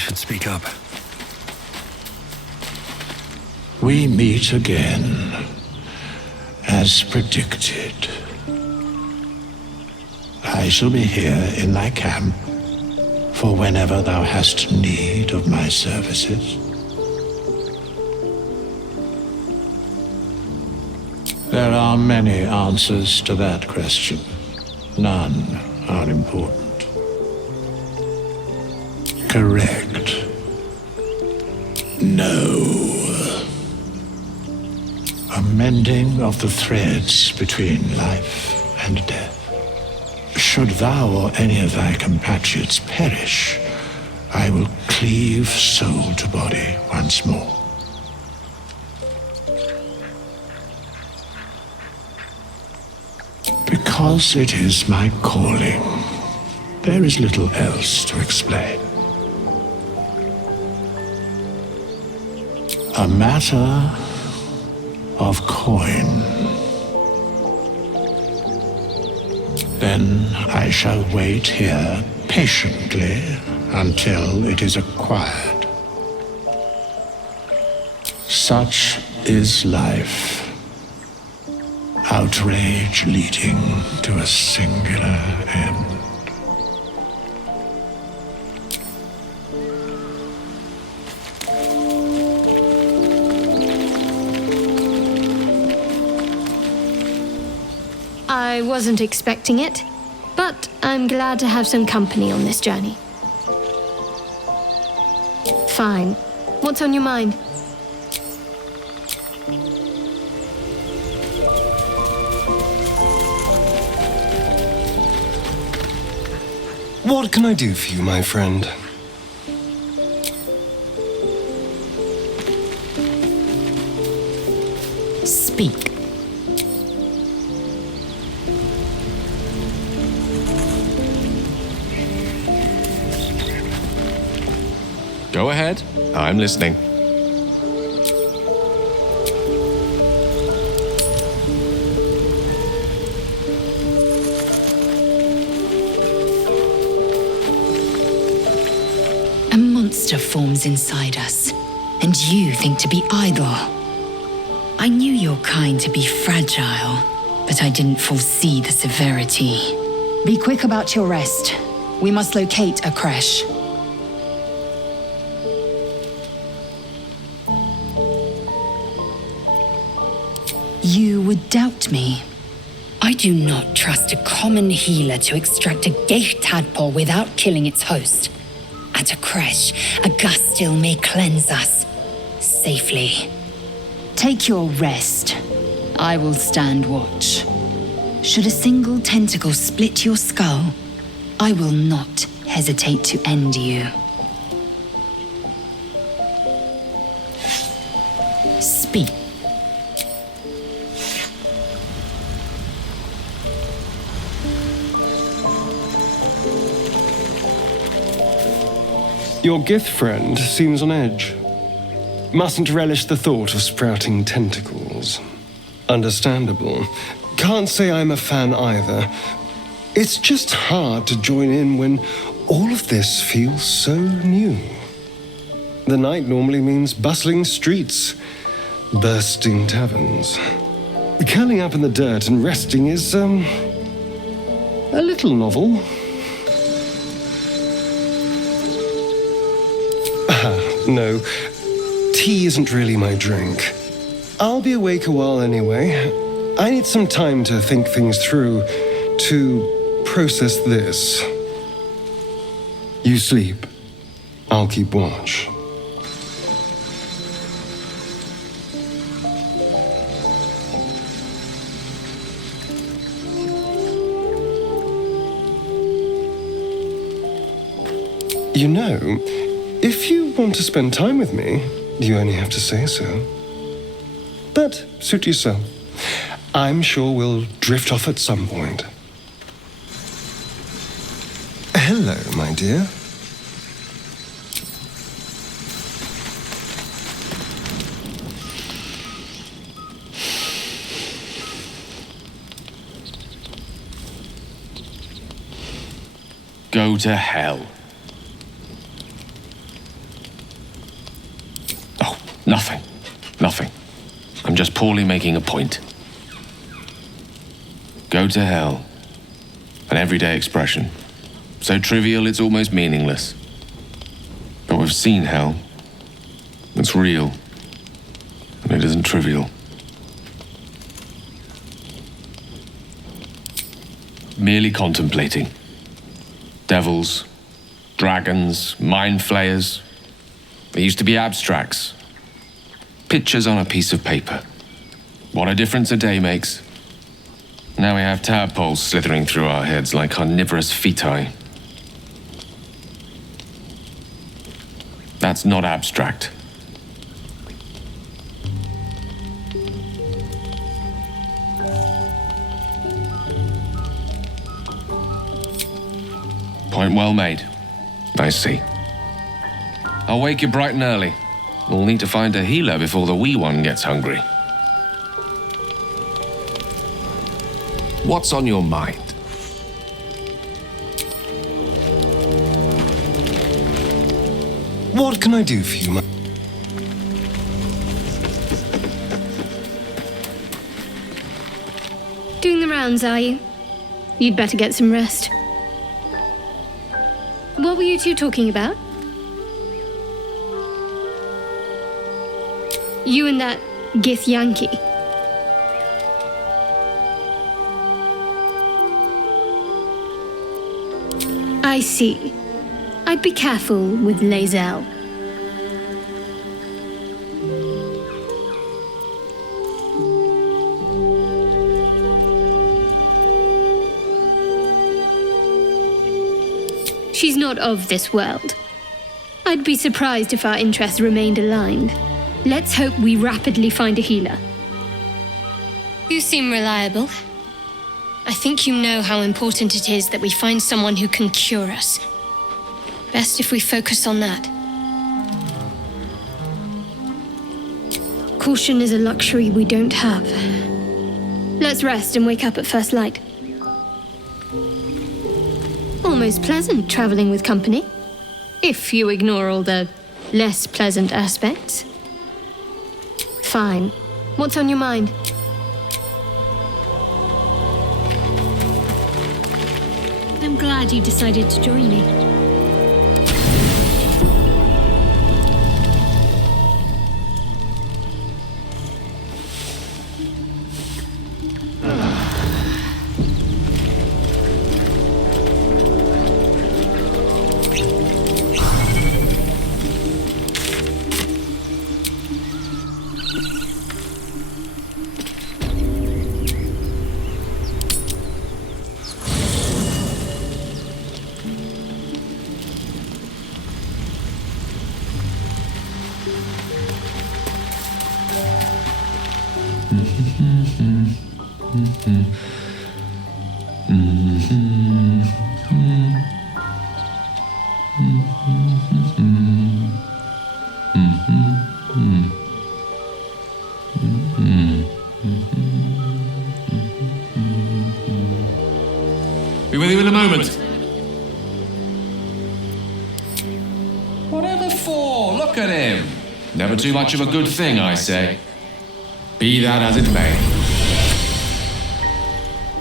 should speak up. We meet again, as predicted. I shall be here in thy camp for whenever thou hast need of my services. There are many answers to that question. None are important. Correct. No. A mending of the threads between life and death. Should thou or any of thy compatriots perish, I will cleave soul to body once more. Because it is my calling, there is little else to explain. A matter of coin. Then I shall wait here patiently until it is acquired. Such is life. Outrage leading to a singular end. I wasn't expecting it, but I'm glad to have some company on this journey. Fine. What's on your mind? What can I do for you, my friend? Speak. Go ahead. I'm listening. A monster forms inside us, and you think to be idle. I knew your kind to be fragile, but I didn't foresee the severity. Be quick about your rest. We must locate a creche. You would doubt me. I do not trust a common healer to extract a gay tadpole without killing its host. At a creche, a gustil may cleanse us safely. Take your rest. I will stand watch. Should a single tentacle split your skull, I will not hesitate to end you. Speak. Your Gith friend seems on edge. Mustn't relish the thought of sprouting tentacles. Understandable. Can't say I'm a fan either. It's just hard to join in when all of this feels so new. The night normally means bustling streets, bursting taverns. Curling up in the dirt and resting is, a little novel. No, tea isn't really my drink. I'll be awake a while anyway. I need some time to think things through, to process this. You sleep. I'll keep watch. You know, if you want to spend time with me, you only have to say so. But suit yourself. I'm sure we'll drift off at some point. Hello, my dear. Go to hell. just poorly making a point. Go to hell. An everyday expression. So trivial it's almost meaningless. But we've seen hell. It's real. And it isn't trivial. Merely contemplating. Devils, dragons, mind flayers. They used to be abstracts. Pictures on a piece of paper. What a difference a day makes. Now we have tadpoles slithering through our heads like carnivorous feti. That's not abstract. Point well made. I see. I'll wake you bright and early. We'll need to find a healer before the wee one gets hungry. What's on your mind? What can I do for you, Doing the rounds, are you? You'd better get some rest. What were you two talking about? You and that Gith Yankee. I see. I'd be careful with Lae'zel. She's not of this world. I'd be surprised if our interests remained aligned. Let's hope we rapidly find a healer. You seem reliable. I think you know how important it is that we find someone who can cure us. Best if we focus on that. Caution is a luxury we don't have. Let's rest and wake up at first light. Almost pleasant traveling with company, if you ignore all the less pleasant aspects. Fine. What's on your mind? I'm glad you decided to join me. Be with you in a moment. Whatever for? Look at him. Never too much of a good thing, I say. Be that as it may.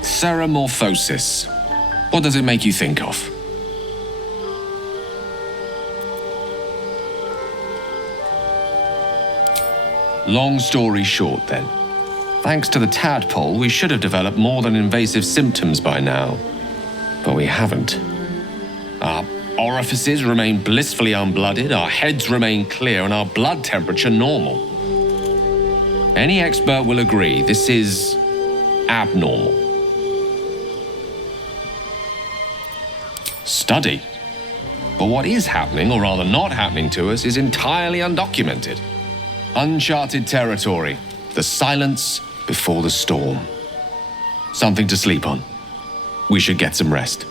Ceramorphosis. What does it make you think of? Long story short, then. Thanks to the tadpole, we should have developed more than invasive symptoms by now. But we haven't. Our orifices remain blissfully unblooded, our heads remain clear, and our blood temperature normal. Any expert will agree this is abnormal. Study. But what is happening, or rather not happening to us, is entirely undocumented. Uncharted territory. The silence before the storm. Something to sleep on. We should get some rest.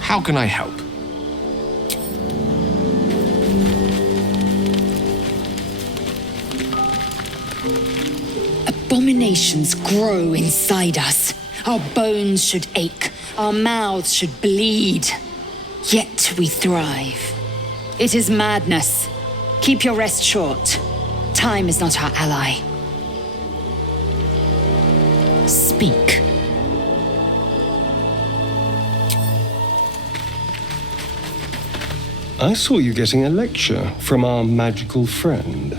How can I help? Abominations grow inside us. Our bones should ache. Our mouths should bleed. Yet we thrive. It is madness. Keep your rest short. Time is not our ally. Speak. I saw you getting a lecture from our magical friend.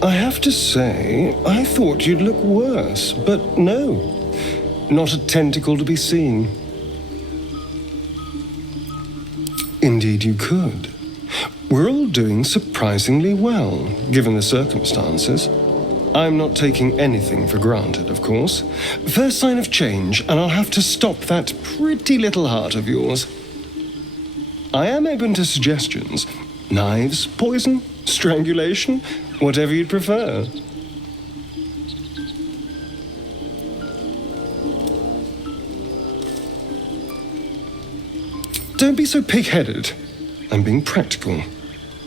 I have to say, I thought you'd look worse, but no. Not a tentacle to be seen. Indeed you could. We're all doing surprisingly well, given the circumstances. I'm not taking anything for granted, of course. First sign of change, and I'll have to stop that pretty little heart of yours. I am open to suggestions. Knives, poison, strangulation, whatever you'd prefer. Don't be so pig-headed. I'm being practical.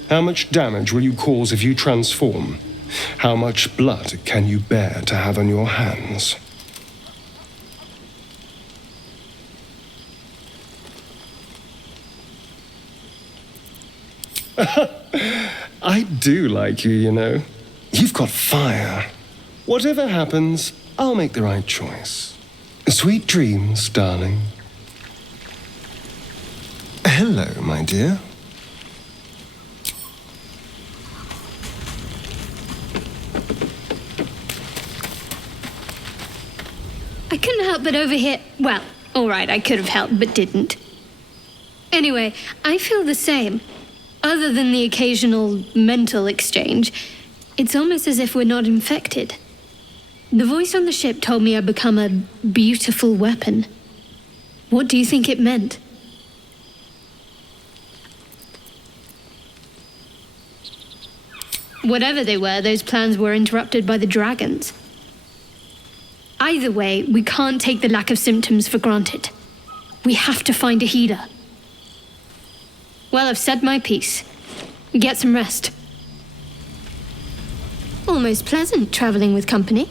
How much damage will you cause if you transform? How much blood can you bear to have on your hands? I do like you, you know. You've got fire. Whatever happens, I'll make the right choice. Sweet dreams, darling. Hello, my dear. I couldn't help but overhear. Well, all right, I could have helped, but didn't. Anyway, I feel the same. Other than the occasional mental exchange, it's almost as if we're not infected. The voice on the ship told me I'd become a beautiful weapon. What do you think it meant? Whatever they were, those plans were interrupted by the dragons. Either way, we can't take the lack of symptoms for granted. We have to find a healer. Well, I've said my piece. Get some rest. Almost pleasant traveling with company,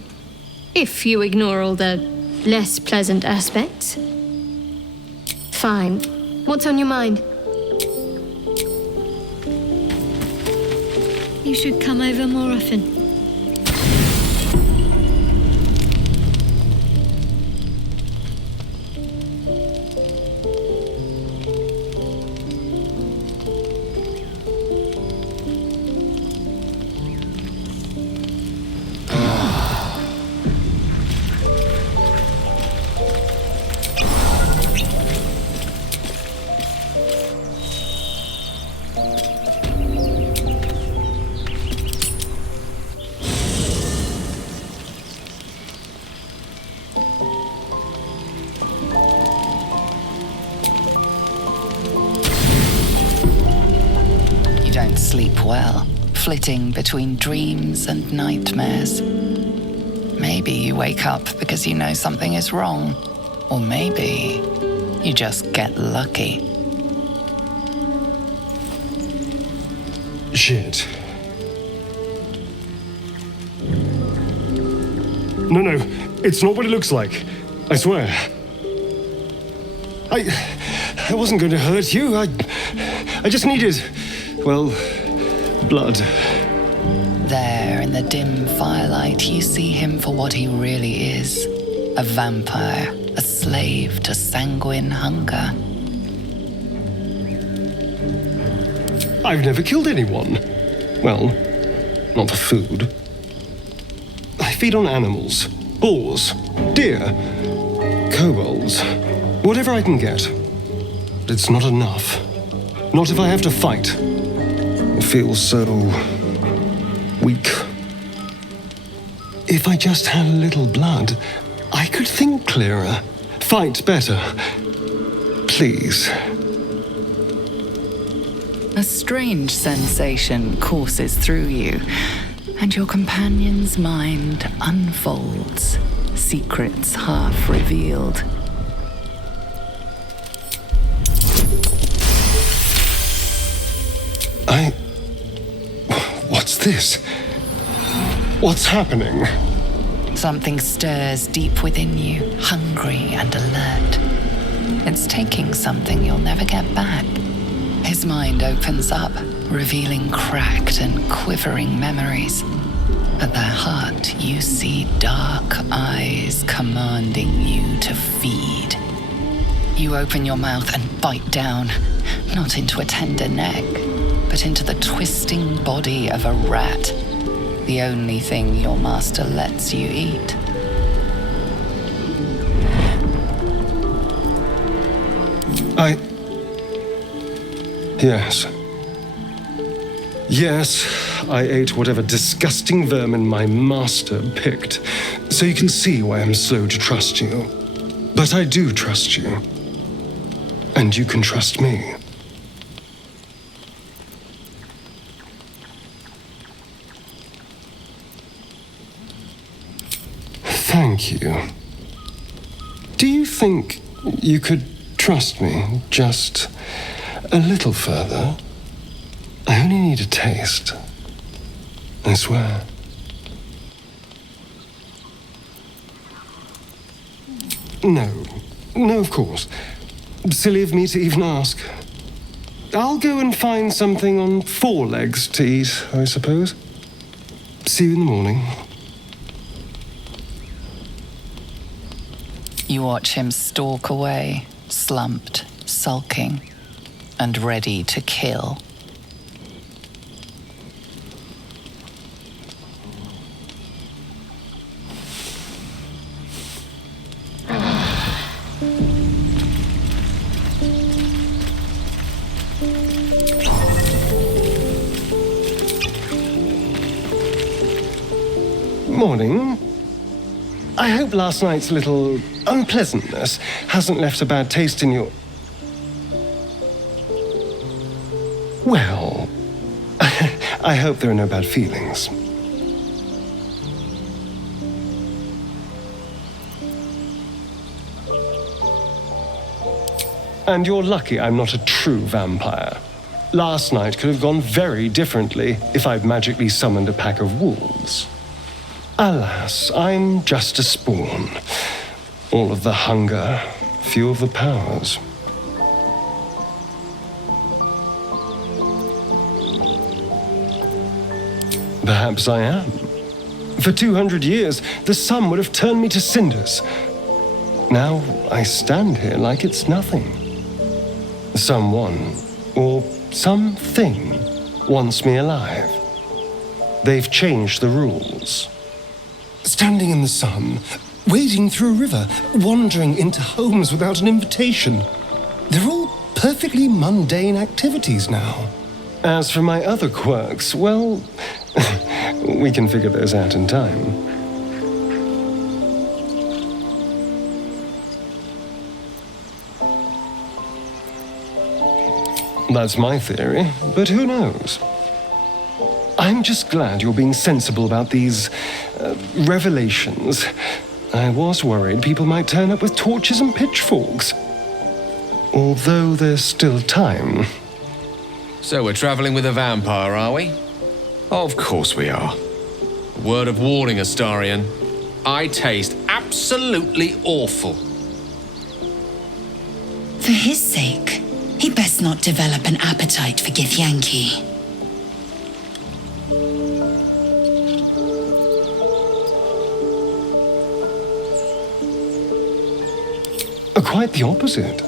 if you ignore all the less pleasant aspects. Fine. What's on your mind? You should come over more often. Don't sleep well, flitting between dreams and nightmares. Maybe you wake up because you know something is wrong, or maybe you just get lucky. Shit. No, it's not what it looks like. I swear. I wasn't going to hurt you. I just needed, well, blood. There in the dim firelight, you see him for what he really is. A vampire, a slave to sanguine hunger. I've never killed anyone. Well, not for food. I feed on animals, boars, deer, kobolds, whatever I can get. But it's not enough. Not if I have to fight. It feels so weak. If I just had a little blood, I could think clearer, fight better. Please. A strange sensation courses through you, and your companion's mind unfolds, secrets half revealed. What's this? What's happening? Something stirs deep within you, hungry and alert. It's taking something you'll never get back. His mind opens up, revealing cracked and quivering memories. At their heart, you see dark eyes commanding you to feed. You open your mouth and bite down, not into a tender neck, but into the twisting body of a rat, the only thing your master lets you eat. Yes, I ate whatever disgusting vermin my master picked, so you can see why I'm slow to trust you. But I do trust you. And you can trust me. Thank you. Do you think you could trust me just a little further? I only need a taste. I swear. No, of course. Silly of me to even ask. I'll go and find something on 4 legs to eat, I suppose. See you in the morning. You watch him stalk away, slumped, sulking, and ready to kill. Morning. I hope last night's little unpleasantness hasn't left a bad taste in your... Well, I hope there are no bad feelings. And you're lucky I'm not a true vampire. Last night could have gone very differently if I'd magically summoned a pack of wolves. Alas, I'm just a spawn. All of the hunger, few of the powers. Perhaps I am. For 200 years, the sun would have turned me to cinders. Now I stand here like it's nothing. Someone, or something, wants me alive. They've changed the rules. Standing in the sun, wading through a river, wandering into homes without an invitation. They're all perfectly mundane activities now. As for my other quirks, well, we can figure those out in time. That's my theory, but who knows? I'm just glad you're being sensible about these revelations. I was worried people might turn up with torches and pitchforks. Although there's still time. So we're traveling with a vampire, are we? Of course we are. Word of warning, Astarion. I taste absolutely awful. For his sake, he best not develop an appetite for Githyanki. Quite the opposite.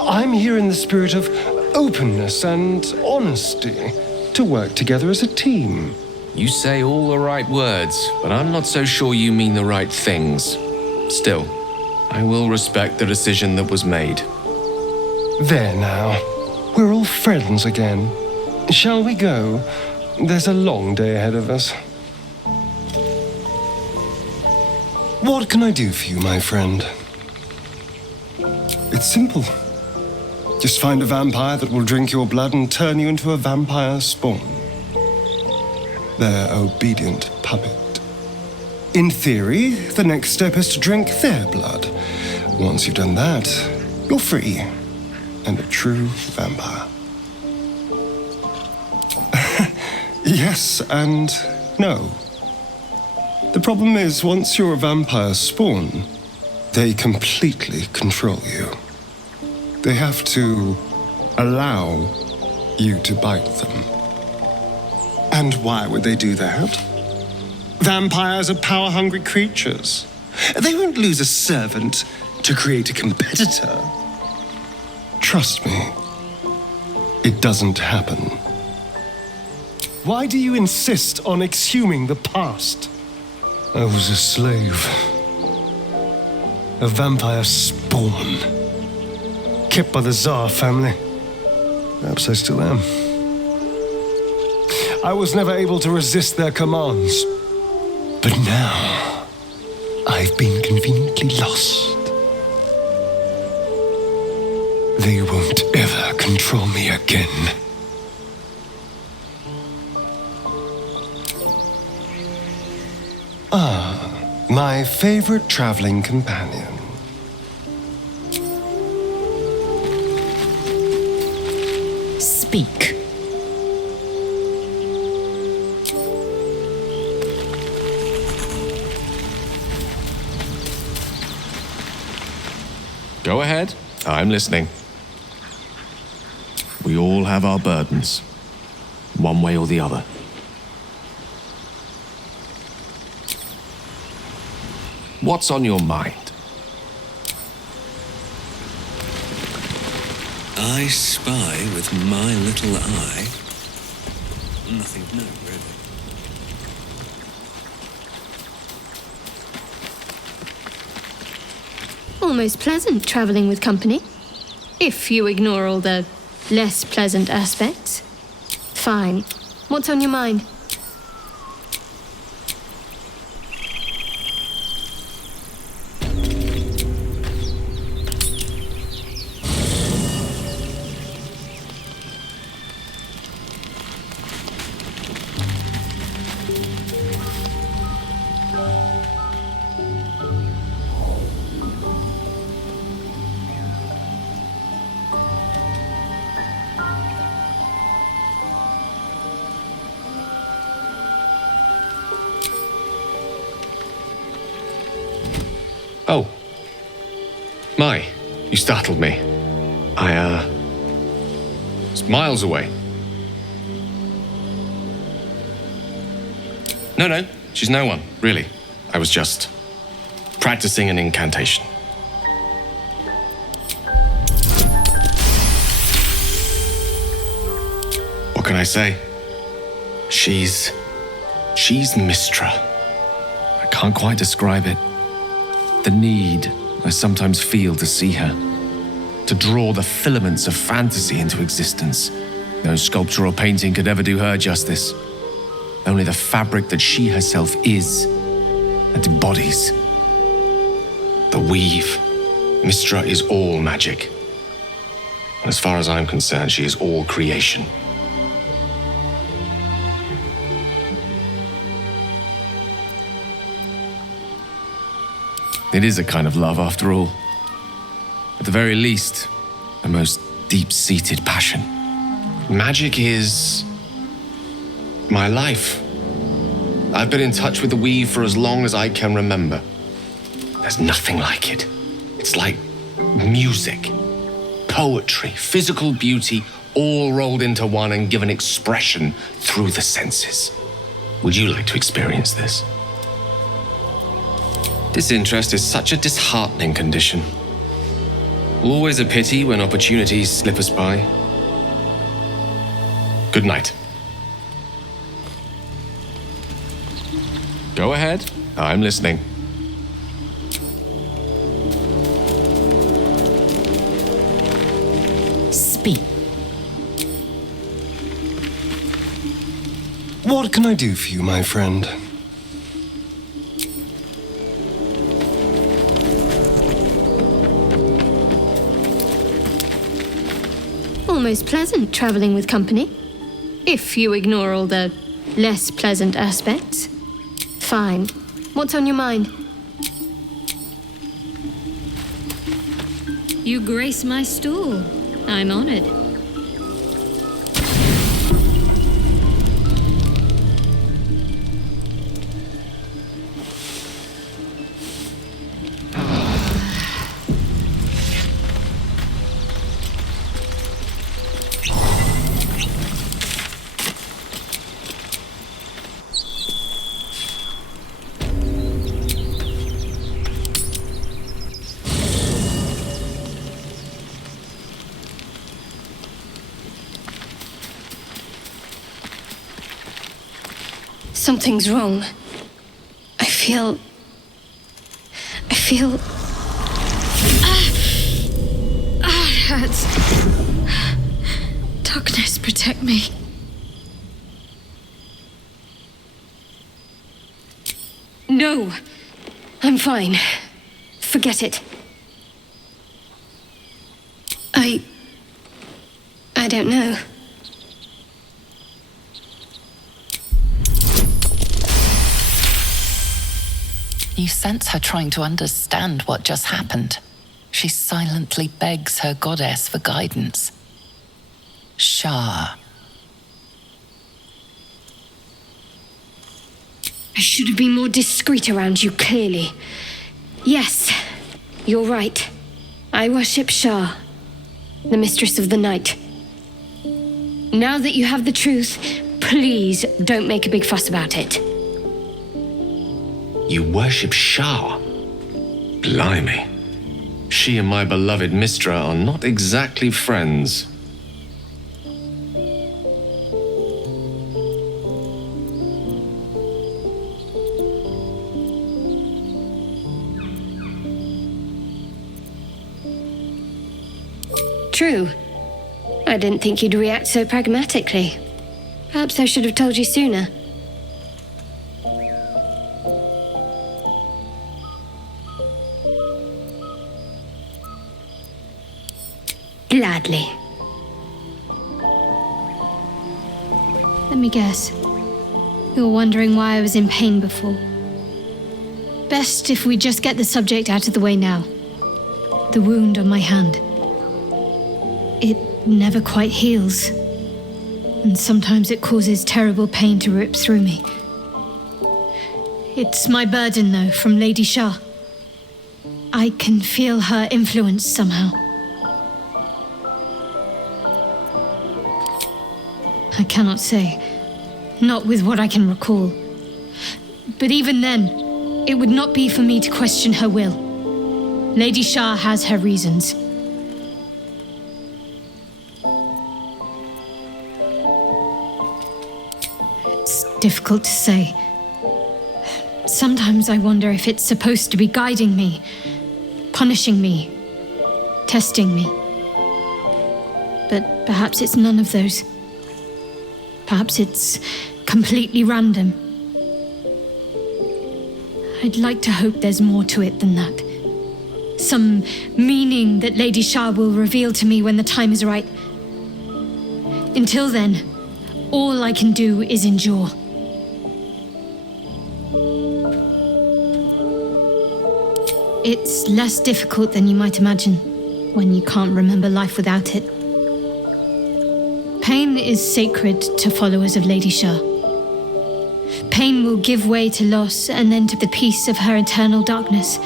I'm here in the spirit of openness and honesty to work together as a team. You say all the right words, but I'm not so sure you mean the right things. Still, I will respect the decision that was made. There now. We're all friends again. Shall we go? There's a long day ahead of us. What can I do for you, my friend? It's simple. Just find a vampire that will drink your blood and turn you into a vampire spawn. Their obedient puppet. In theory, the next step is to drink their blood. Once you've done that, you're free and a true vampire. Yes and no. The problem is, once you're a vampire spawn, they completely control you. They have to allow you to bite them. And why would they do that? Vampires are power-hungry creatures. They won't lose a servant to create a competitor. Trust me, it doesn't happen. Why do you insist on exhuming the past? I was a slave. A vampire spawn. Kept by the Tsar family. Perhaps I still am. I was never able to resist their commands. But now, I've been conveniently lost. They won't ever control me again. My favorite traveling companion. Speak. Go ahead. I'm listening. We all have our burdens, one way or the other. What's on your mind? I spy with my little eye. Nothing new, really. Almost pleasant traveling with company, if you ignore all the less pleasant aspects. Fine. What's on your mind? Oh. My, you startled me. It's miles away. No, she's no one, really. I was just practicing an incantation. What can I say? She's Mistra. I can't quite describe it. The need I sometimes feel to see her, to draw the filaments of fantasy into existence. No sculpture or painting could ever do her justice. Only the fabric that she herself is and embodies. The weave. Mistra is all magic. And as far as I'm concerned, she is all creation. It is a kind of love, after all. At the very least, a most deep-seated passion. Magic is my life. I've been in touch with the weave for as long as I can remember. There's nothing like it. It's like music, poetry, physical beauty, all rolled into one and given expression through the senses. Would you like to experience this? Disinterest is such a disheartening condition. Always a pity when opportunities slip us by. Good night. Go ahead. I'm listening. Speak. What can I do for you, my friend? Almost pleasant traveling with company, if you ignore all the less pleasant aspects. Fine. What's on your mind? You grace my stool. I'm honored. Something's wrong. I feel... it hurts. Darkness, protect me. No, I'm fine. Forget it. I don't know. You sense her trying to understand what just happened. She silently begs her goddess for guidance. Shah. I should have been more discreet around you, clearly. Yes, you're right. I worship Shah, the mistress of the night. Now that you have the truth, please don't make a big fuss about it. You worship Shah? Blimey. She and my beloved Mistra are not exactly friends. True. I didn't think you'd react so pragmatically. Perhaps I should have told you sooner. Gladly. Let me guess. You're wondering why I was in pain before. Best if we just get the subject out of the way now. The wound on my hand. It never quite heals. And sometimes it causes terrible pain to rip through me. It's my burden, though, from Lady Shah. I can feel her influence somehow. I cannot say. Not with what I can recall. But even then, it would not be for me to question her will. Lady Shah has her reasons. It's difficult to say. Sometimes I wonder if it's supposed to be guiding me, punishing me, testing me. But perhaps it's none of those. Perhaps it's completely random. I'd like to hope there's more to it than that. Some meaning that Lady Shah will reveal to me when the time is right. Until then, all I can do is endure. It's less difficult than you might imagine when you can't remember life without it. Pain is sacred to followers of Lady Shah. Pain will give way to loss and then to the peace of her eternal darkness.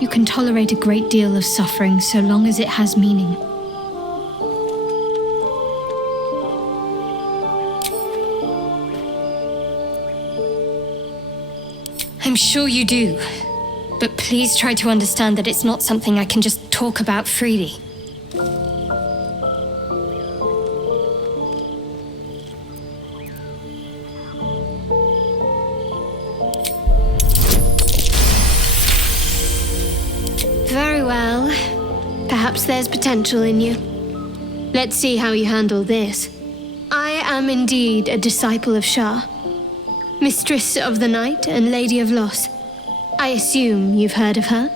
You can tolerate a great deal of suffering so long as it has meaning. I'm sure you do. But please try to understand that it's not something I can just talk about freely. Very well. Perhaps there's potential in you. Let's see how you handle this. I am indeed a disciple of Shah, mistress of the night and lady of loss. I assume you've heard of her?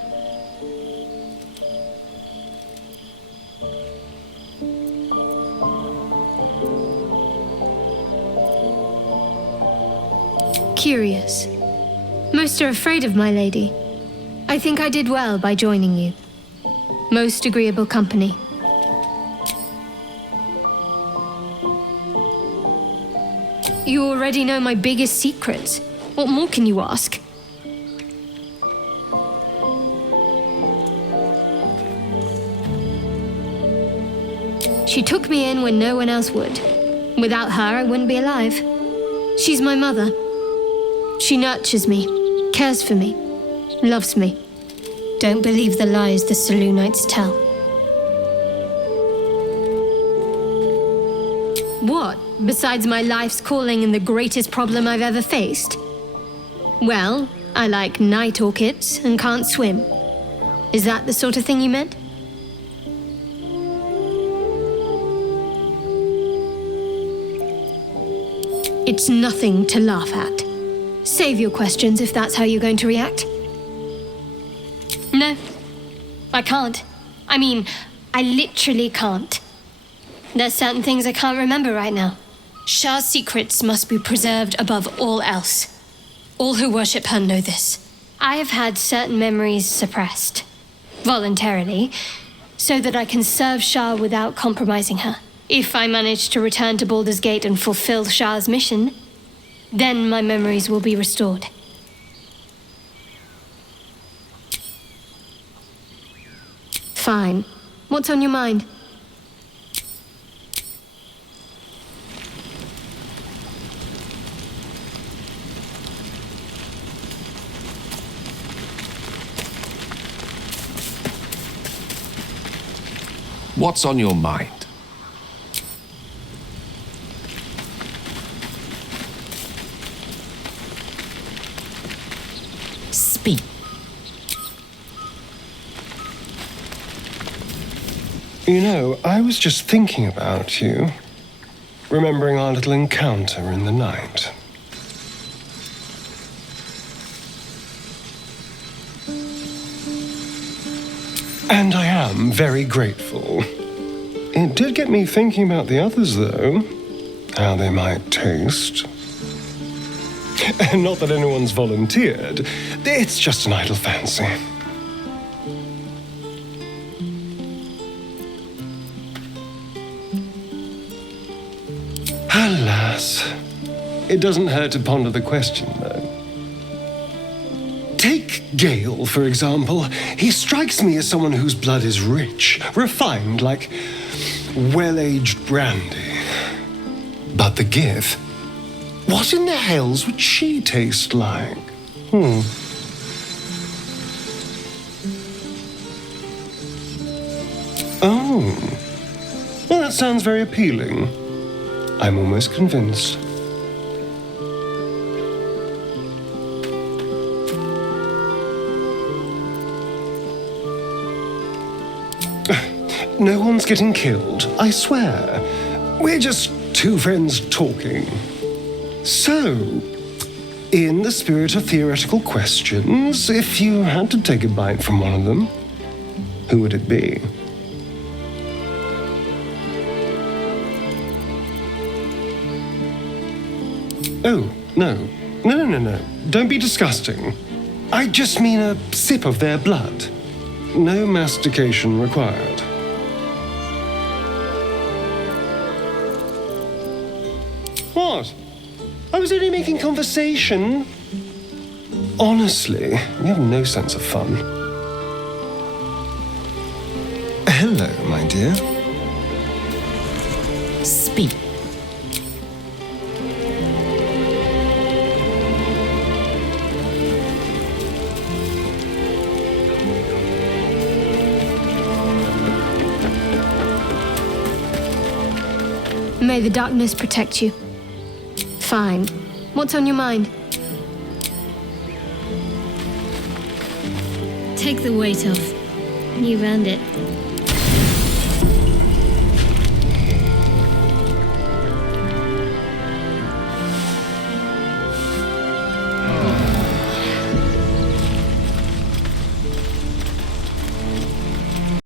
Curious. Most are afraid of my lady. I think I did well by joining you. Most agreeable company. You already know my biggest secrets. What more can you ask? She took me in when no one else would. Without her, I wouldn't be alive. She's my mother. She nurtures me, cares for me, loves me. Don't believe the lies the Selûnites tell. What? besides my life's calling and the greatest problem I've ever faced? Well, I like night orchids and can't swim. Is that the sort of thing you meant? It's nothing to laugh at. Save your questions if that's how you're going to react. No, I can't. I mean, I literally can't. There's certain things I can't remember right now. Shah's secrets must be preserved above all else. All who worship her know this. I have had certain memories suppressed, voluntarily, so that I can serve Shah without compromising her. If I manage to return to Baldur's Gate and fulfill Shah's mission, then my memories will be restored. Fine. What's on your mind? What's on your mind? Speak. You know, I was just thinking about you, remembering our little encounter in the night. And I am very grateful. It did get me thinking about the others, though. How they might taste. Not that anyone's volunteered. It's just an idle fancy. Alas. It doesn't hurt to ponder the question, though. Take Gale, for example. He strikes me as someone whose blood is rich, refined, like well-aged brandy. But the Gith, what in the hells would she taste like? Oh. Well, that sounds very appealing. I'm almost convinced. No one's getting killed, I swear. We're just two friends talking. So, in the spirit of theoretical questions, if you had to take a bite from one of them, who would it be? Oh, no. No. Don't be disgusting. I just mean a sip of their blood. No mastication required. What? I was only making conversation. Honestly, you have no sense of fun. Hello, my dear. Speak. May the darkness protect you. Fine. What's on your mind? Take the weight off. You've earned it.